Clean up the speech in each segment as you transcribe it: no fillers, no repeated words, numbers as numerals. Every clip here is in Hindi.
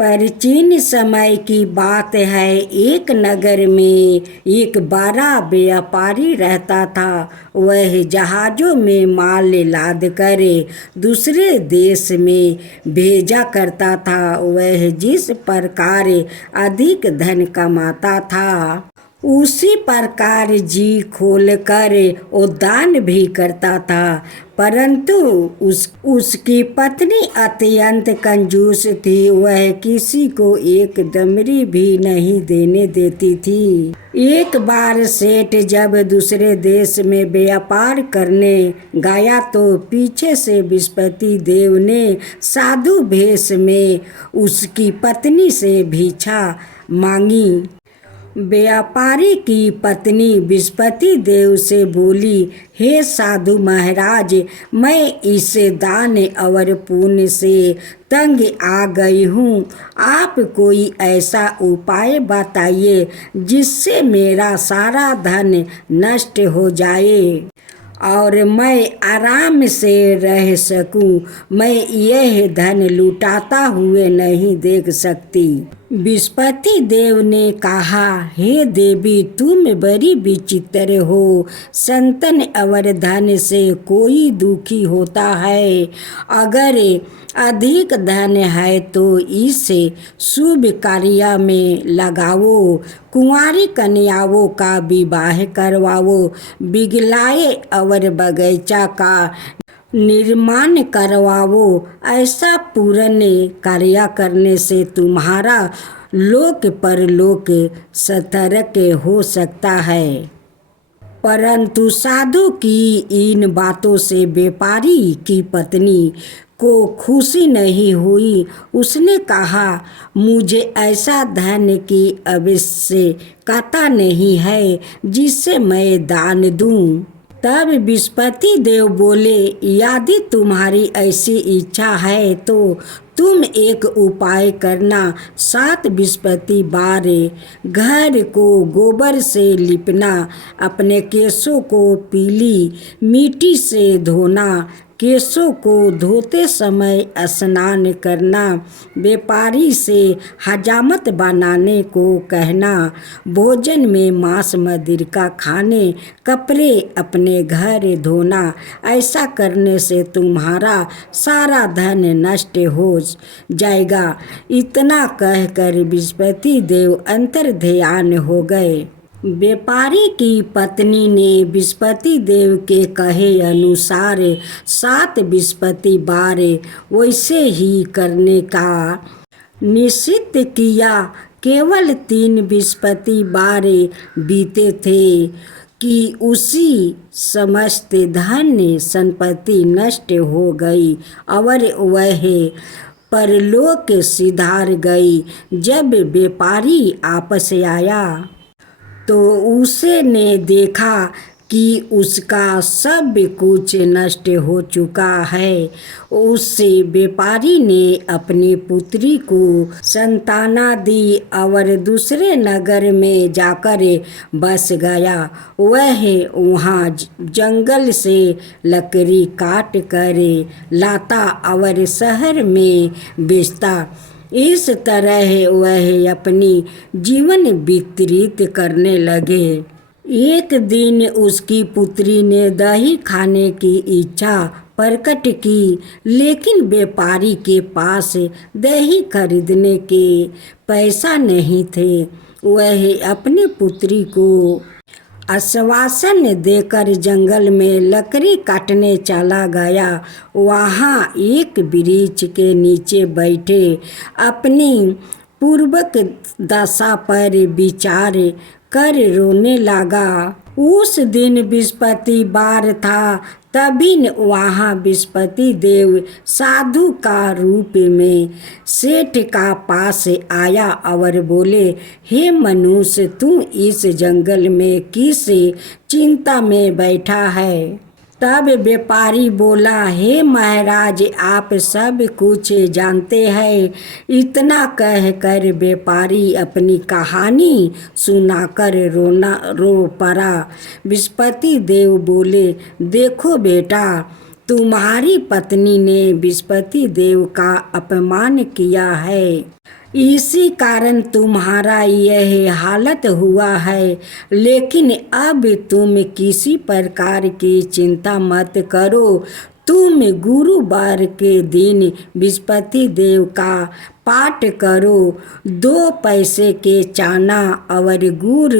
प्राचीन समय की बात है। एक नगर में एक बड़ा व्यापारी रहता था। वह जहाज़ों में माल लाद कर दूसरे देश में भेजा करता था। वह जिस प्रकार अधिक धन कमाता था उसी प्रकार जी खोल कर उद्यान भी करता था। परंतु उसकी पत्नी अत्यंत कंजूस थी। वह किसी को एक दमड़ी भी नहीं देने देती थी। एक बार सेठ जब दूसरे देश में व्यापार करने गया तो पीछे से बृहस्पति देव ने साधु वेश में उसकी पत्नी से भिक्षा मांगी। व्यापारी की पत्नी बृहस्पति देव से बोली, हे साधु महाराज, मैं इस दान और पुण्य से तंग आ गई हूँ। आप कोई ऐसा उपाय बताइए जिससे मेरा सारा धन नष्ट हो जाए और मैं आराम से रह सकूं। मैं यह धन लुटाता हुए नहीं देख सकती। बृहस्पति देव ने कहा, हे देवी, तुम बड़ी विचित्र हो। संतान और धन से कोई दुखी होता है। अगर अधिक धन है तो इसे शुभ कार्य में लगाओ। कुंवारी कन्याओं का विवाह करवाओ, बिगलाए और बगीचा का निर्माण करवाओ। ऐसा पूर्ण कार्य करने से तुम्हारा लोक परलोक सतर्क हो सकता है। परंतु साधु की इन बातों से व्यापारी की पत्नी को खुशी नहीं हुई। उसने कहा, मुझे ऐसा धन की आवश्यकता नहीं है जिससे मैं दान दूं। तब बृहस्पति देव बोले, यदि तुम्हारी ऐसी इच्छा है तो तुम एक उपाय करना। 7 बृहस्पतिवार घर को गोबर से लिपना, अपने केशों को पीली मिट्टी से धोना, केशों को धोते समय स्नान करना, व्यापारी से हजामत बनाने को कहना, भोजन में मांस मदिरा खाने, कपड़े अपने घर धोना। ऐसा करने से तुम्हारा सारा धन नष्ट हो जाएगा। इतना कहकर बृहस्पति देव अंतर्ध्यान हो गए। व्यापारी की पत्नी ने बृहस्पति देव के कहे अनुसार 7 बृहस्पतिवार वैसे ही करने का निश्चय किया। केवल 3 बृहस्पतिवार बीते थे कि उसी समस्त धन संपत्ति नष्ट हो गई और वह परलोक सिधार गई। जब व्यापारी आपस आया तो उसने देखा कि उसका सब कुछ नष्ट हो चुका है। उस व्यापारी ने अपनी पुत्री को संताना दी और दूसरे नगर में जाकर बस गया। वह वहाँ जंगल से लकड़ी काट कर लाता और शहर में बेचता। इस तरह वह अपनी जीवन व्यतीत करने लगे। एक दिन उसकी पुत्री ने दही खाने की इच्छा प्रकट की, लेकिन व्यापारी के पास दही खरीदने के पैसा नहीं थे। वह अपनी पुत्री को आश्वासन देकर जंगल में लकड़ी काटने चला गया। वहाँ एक वृक्ष के नीचे बैठे अपनी पूर्वक दशा पर विचार कर रोने लगा। उस दिन बृहस्पतिवार था। तभी वहाँ बृहस्पति देव साधु का रूप में सेठ का पास आया और बोले, हे मनुष्य, तू इस जंगल में किस चिंता में बैठा है? तब व्यापारी बोला, हे महाराज, आप सब कुछ जानते हैं। इतना कहकर व्यापारी अपनी कहानी सुनाकर रो पड़ा। बृहस्पति देव बोले, देखो बेटा, तुम्हारी पत्नी ने बृहस्पति देव का अपमान किया है। इसी कारण तुम्हारा यह हालत हुआ है। लेकिन अब तुम किसी प्रकार की चिंता मत करो। तुम गुरुवार के दिन बृहस्पति देव का पाठ करो। 2 पैसे के चाना और गुड़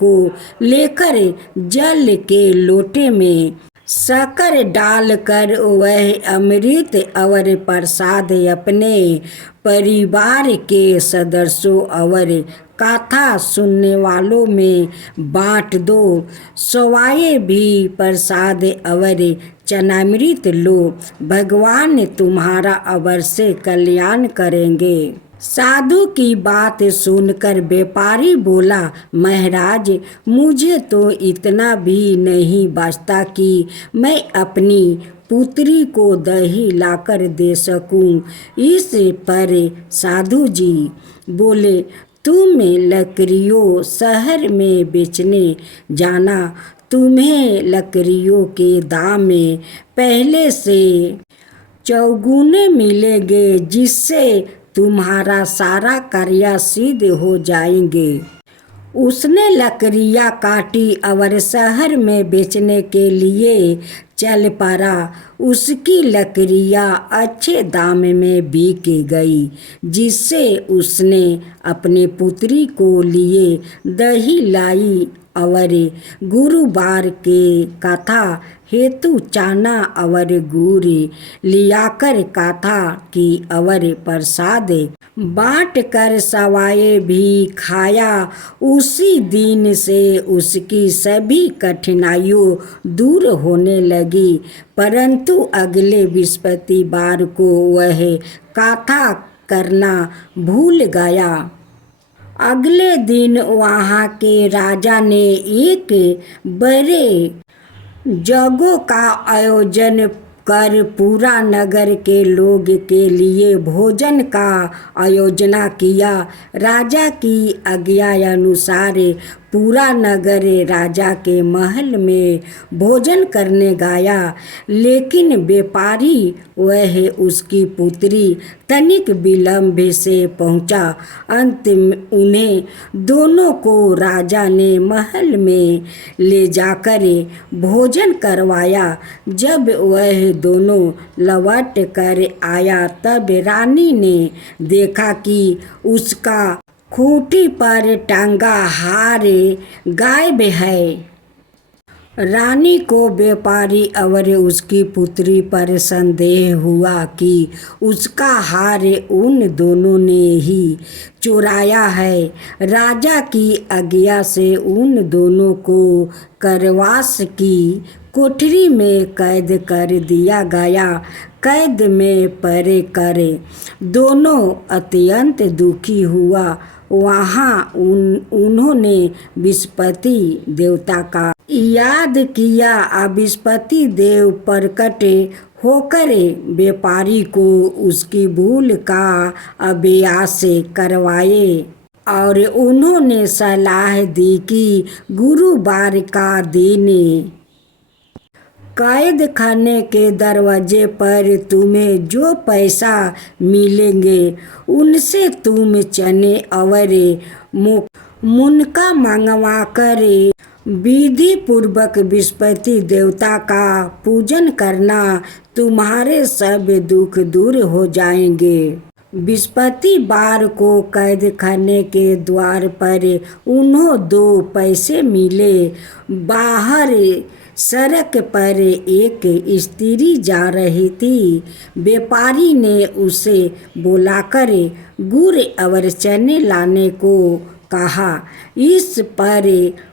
को लेकर जल के लोटे में शक्कर डालकर वह अमृत और प्रसाद अपने परिवार के सदस्यों और कथा सुनने वालों में बांट दो। सवाए भी प्रसाद और चनामृत लो। भगवान तुम्हारा अवश्य कल्याण करेंगे। साधु की बात सुनकर व्यापारी बोला, महाराज, मुझे तो इतना भी नहीं बचता कि मैं अपनी पुत्री को दही लाकर दे सकूं। इस पर साधु जी बोले, तुम लकड़ियों शहर में बेचने जाना। तुम्हें लकड़ियों के दाम में पहले से चौगुने मिलेंगे, जिससे तुम्हारा सारा कार्य सिद्ध हो जाएंगे। उसने लकड़ियाँ काटी और शहर में बेचने के लिए चल पड़ा। उसकी लकड़ियाँ अच्छे दाम में बिक गई, जिससे उसने अपने पुत्री को लिए दही लाई और गुरुवार के कथा हेतु चाना और गुड़ लियाकर कथा की और प्रसाद बांट कर सवाए भी खाया। उसी दिन से उसकी सभी कठिनाइयों दूर होने लगी। परंतु अगले बृहस्पतिवार को वह कथा करना भूल गया। अगले दिन वहाँ के राजा ने एक बड़े जगों का आयोजन कर पूरा नगर के लोग के लिए भोजन का आयोजन किया। राजा की आज्ञा अनुसार पूरा नगर राजा के महल में भोजन करने गया। लेकिन व्यापारी वह उसकी पुत्री तनिक विलंब से पहुंचा। अंत में उन्हें दोनों को राजा ने महल में ले जाकर भोजन करवाया। जब वह दोनों लौट कर आया, तब रानी ने देखा कि उसका खूंटी पर टंगा हार गायब है। रानी को व्यापारी और उसकी पुत्री पर संदेह हुआ कि उसका हार उन दोनों ने ही चुराया है। राजा की आज्ञा से उन दोनों को कारावास की कोठरी में कैद कर दिया गया। कैद में पड़े कर दोनों अत्यंत दुखी हुआ। वहाँ उन्होंने बृहस्पति देवता का याद किया। बृहस्पति देव प्रकट होकर व्यापारी को उसकी भूल का अभ्यास करवाए और उन्होंने सलाह दी कि गुरुवार का दिन कैद खाने के दरवाजे पर तुम्हें जो पैसा मिलेंगे, उनसे तुम चने और मुनका मंगवा कर विधि पूर्वक बृहस्पति देवता का पूजन करना। तुम्हारे सब दुख दूर हो जाएंगे। बृहस्पतिवार को कैद खाने के द्वार पर उन्हें 2 पैसे मिले। बाहर सड़क पर एक स्त्री जा रही थी। व्यापारी ने उसे बुलाकर गुड़ और चने लाने को कहा। इस पर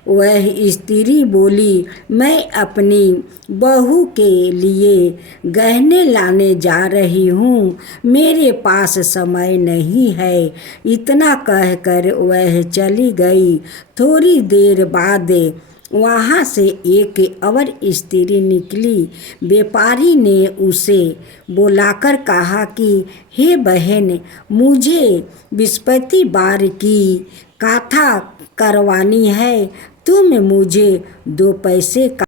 वह स्त्री बोली, मैं अपनी बहू के लिए गहने लाने जा रही हूँ, मेरे पास समय नहीं है। इतना कहकर वह चली गई। थोड़ी देर बाद वहाँ से एक और स्त्री निकली। व्यापारी ने उसे बुलाकर कहा कि हे बहन, मुझे बृहस्पतिवार की कथा करवानी है। तुम मुझे 2 पैसे का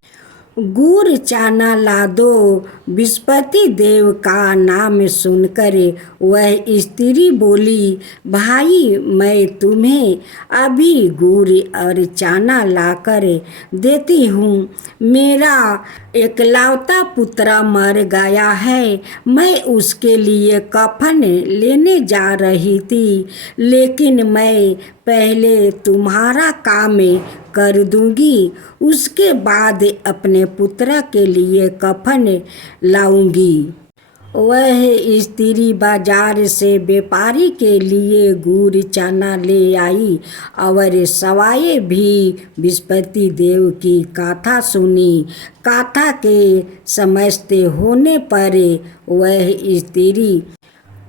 गुड़ चाना ला दो। विस्पति देव का नाम सुनकर वह स्त्री बोली, भाई मैं तुम्हें अभी गुड़ और चाना लाकर देती हूँ। मेरा एकलौता पुत्र मर गया है, मैं उसके लिए कफन लेने जा रही थी, लेकिन मैं पहले तुम्हारा काम कर दूंगी, उसके बाद अपने पुत्र के लिए कफन लाऊंगी। वह स्त्री बाजार से व्यापारी के लिए गुड़ चना ले आई और सवाए भी विस्पति देव की कथा सुनी। कथा के समझते होने पर वह स्त्री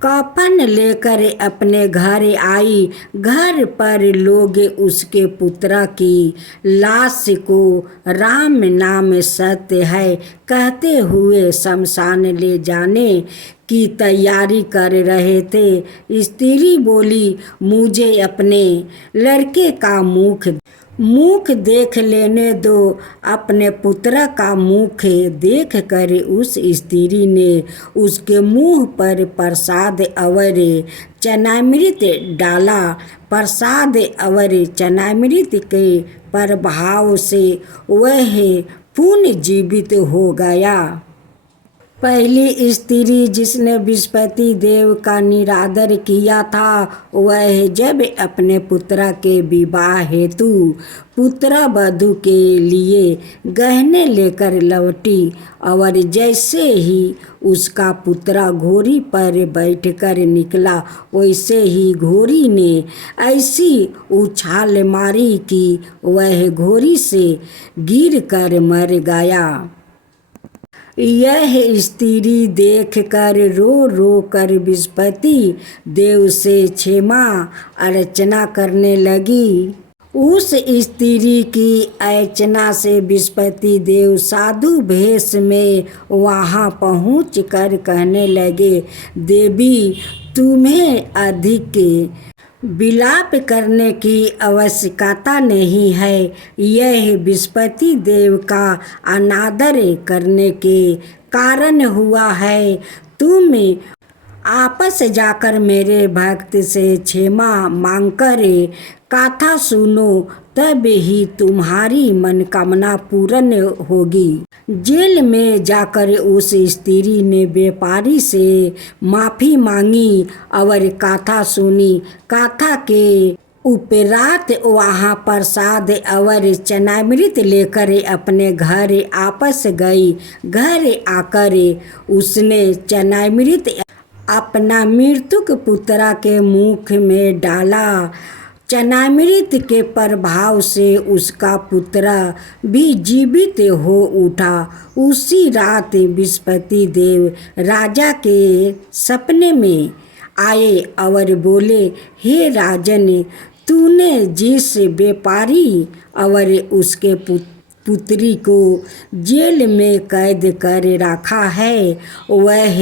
कफन लेकर अपने घर आई। घर पर लोग उसके पुत्र की लाश को राम नाम सत्य है कहते हुए शमशान ले जाने की तैयारी कर रहे थे। स्त्री बोली, मुझे अपने लड़के का मुख देख लेने दो। अपने पुत्र का मुख देख कर उस स्त्री ने उसके मुंह पर प्रसाद और चनामृत डाला। प्रसाद और चनामृत के प्रभाव से वह पुनर्जीवित हो गया। पहली स्त्री जिसने विस्पति देव का निरादर किया था, वह जब अपने पुत्र के विवाह हेतु पुत्र वधू के लिए गहने लेकर लौटी और जैसे ही उसका पुत्र घोड़ी पर बैठकर निकला, वैसे ही घोड़ी ने ऐसी उछाल मारी कि वह घोड़ी से गिरकर मर गया। यह स्त्री देखकर रो रो कर विस्पति देव से क्षमा अर्चना करने लगी। उस स्त्री की अर्चना से विस्पति देव साधु भेष में वहाँ पहुँच कर कहने लगे, देवी तुम्हें अधिक विलाप करने की आवश्यकता नहीं है। यह विस्पति देव का अनादर करने के कारण हुआ है। तुम आपस जाकर मेरे भक्त से क्षमा मांगकर कथा सुनो, तब ही तुम्हारी मनोकामना पूर्ण होगी। जेल में जाकर उस स्त्री ने व्यापारी से माफ़ी मांगी और कथा सुनी। कथा के उपरांत वहाँ प्रसाद और चनामृत लेकर अपने घर आपस गई। घर आकर उसने चनामृत अपना मृतक पुत्र के मुख में डाला। चनामृत के प्रभाव से उसका पुत्र भी जीवित हो उठा। उसी रात विस्पति देव राजा के सपने में आए और बोले, हे राजन, तूने जिस व्यापारी और उसके पुत्री को जेल में कैद कर रखा है, वह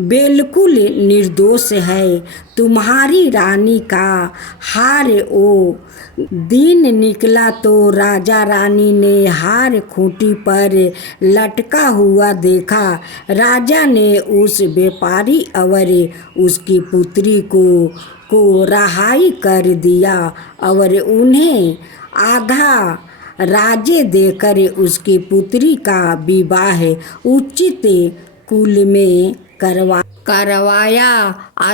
बिल्कुल निर्दोष है। तुम्हारी रानी का हार ओ दिन निकला तो राजा रानी ने हार खूंटी पर लटका हुआ देखा। राजा ने उस व्यापारी और उसकी पुत्री को रिहाई कर दिया और उन्हें आधा राज्य देकर उसकी पुत्री का विवाह उचित कुल में करवाया।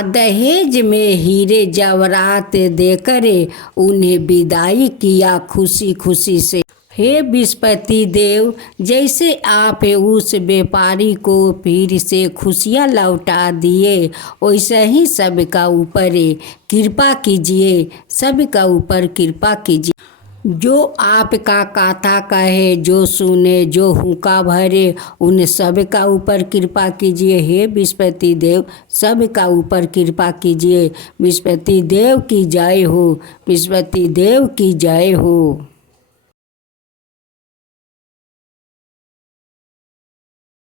दहेज में हीरे जवाहरात देकर उन्हें विदाई किया खुशी खुशी से। हे विस्पति देव, जैसे आप उस व्यापारी को फिर से खुशियाँ लौटा दिए, वैसे ही सबका ऊपर कृपा कीजिए, सबका ऊपर कृपा कीजिए। जो आपका कथा कहे, जो सुने, जो हुक्का भरे, उन सब का ऊपर कृपा कीजिए। हे विस्पति देव, सब का ऊपर कृपा कीजिए। विस्पति देव की जय हो, विस्पति देव की जय हो।